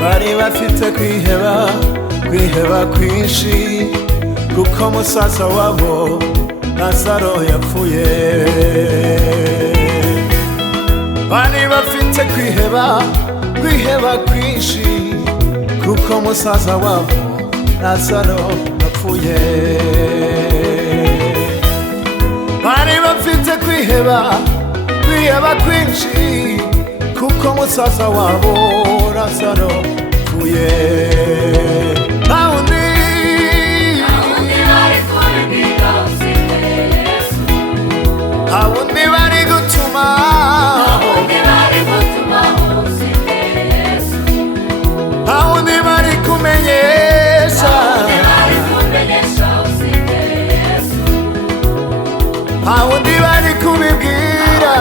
bari bafite kwiheba kwinshi kuko musaza wabo Lazaro yapfuye. Bari bafite kwiheba kwinshi kuko musaza wabo Lazaro yapfuye. Bari bafite kwiheba kwinshi kuko musaza wabo Lazaro yapfuye. Ntawundi bari gutuma ntawundi bari kumenyesha ntawundi bari kubibwira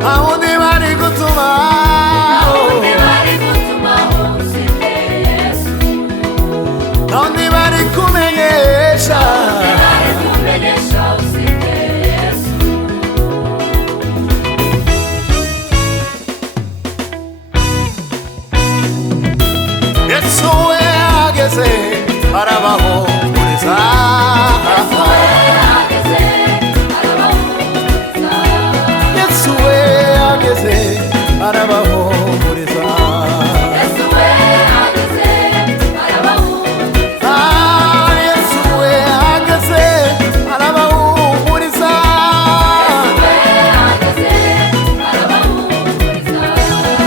ntawundi bari gutuma ntawundi bari kumenyesha Yesu we ageze arabahumuriza. Yesu we ageze arabahumuriza. Yesu we ageze arabahumuriza.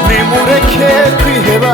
Nimureke kwiheba